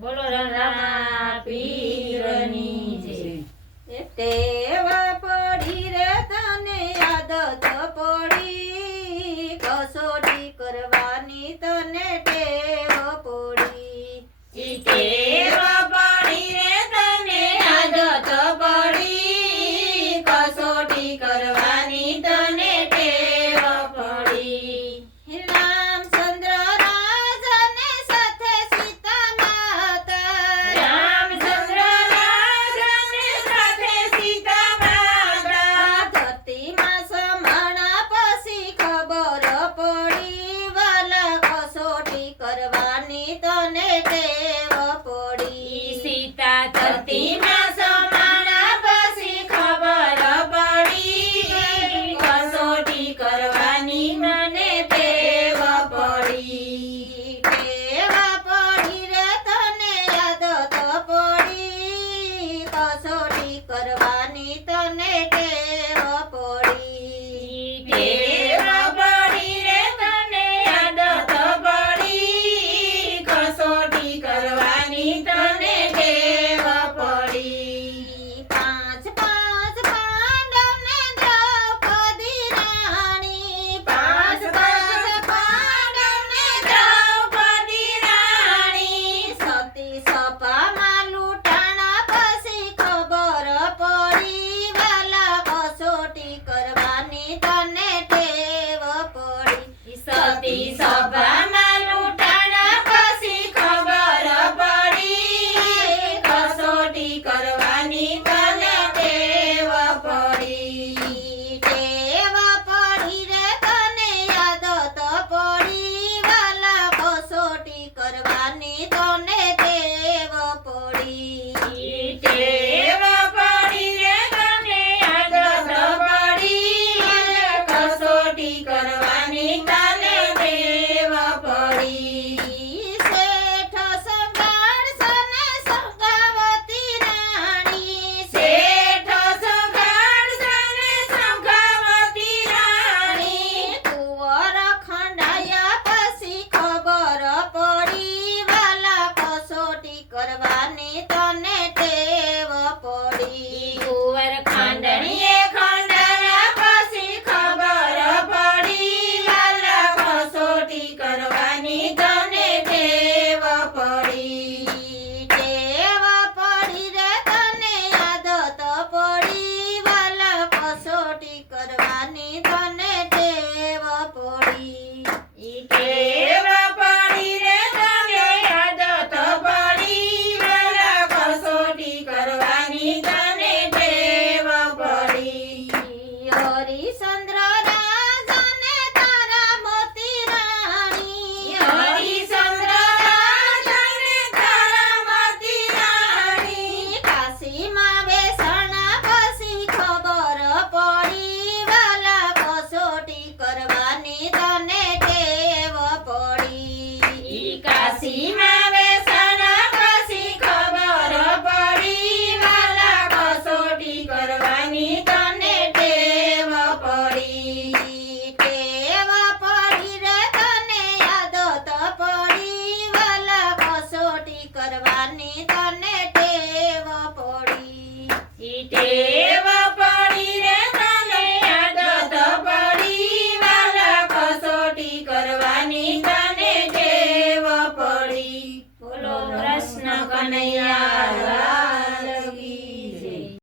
બોલો રણા પીરની જય। ટેવ પડી રે તને આદત પડી, કસોટી કરવાની તને ટેવ પડી। ઈ ટેવ પડી રે તને આદત પડી, કસોટી કરવાની તને ટેવ પડી। રામચંદ્ર રાજાને સાથે સીતા માતા, રામચંદ્ર રાજાને સાથે સીતા માતા, ધરતીમાં સમાણા પછી ખબર પડી, વાલા કસોટી કરવાની તને ટેવ પડી। સીતા ધરતીમાં સમાણા પછી ખબર પડી, કસોટી કરવાની મને ટેવ પડી। ટેવ પડી રે તને આદત પડી, કસોટી કરવાની તને ટેવ પડી। ટેવ પડી રે તને આદત પડી, કસોટી કરવાની તને ટેવ પડી। પાંચ પાંચ પાંડવને દ્રૌપદી રાણી, પાંચ પાંચ પાંડવને દ્રૌપદી રાણી, સતી સભામાં લૂંટાણા પછી ખબર પડી, વાલા કસોટી કરવાની તને ટેવ પડી। સતી સભામાં લૂંટાણા પછી ખબર પડી, કસોટી કરવાની તને ટેવ પડી। ટેવ પડી રે તને આદત પડી, વાલા કસોટી કરવાની તને ટેવ પડી। ટેવ પડી રે તને આદત પડી, કસોટી કરવાની તને ટેવ પડી। શેઠ સંગાડસને સંગાવતી રાણી, શેઠ સંગાડસને સંગાવતી રાણી, કુંવર ખંડાયા પછી ખબર પડી, વાલા કસોટી કરવાની તને ટેવ પડી। કુંવર ખાંડણીએ ખંડાયા પછી ખબર પડી, વાલા કસોટી કરવાની તને ટેવ પડી। ટેવ પડી રે તને આદત પડી, વાલા કસોટી કરવાની તને ટેવ પડી। ઈ ટેવ પડી રે તને આદત પડી, વાલા કસોટી કરવાની તને ટેવ પડી। હરિશ્ચંદ્ર રાજાને તારા મોતી રાણી, હરિશ્ચંદ્ર રાજાને તારામતી રાણી, કાશીમાં બેસણા પછી ખબર પડી, વાલા કસોટી કરવાની તને ટેવ પડી। ઈ કાશીમાં બેસણા પછી ખબર પડી, વાલા કસોટી કરવાની તને ટેવ પડી। ટેવ પડી રે તને આદત પડી, વાલા કસોટી કરવાની તને ટેવ પડી। ઈ ટેવ પડી રે તને આદત પડી, વાલા કસોટી કરવાની તને ટેવ પડી। બોલો કૃષ્ણ કનૈયા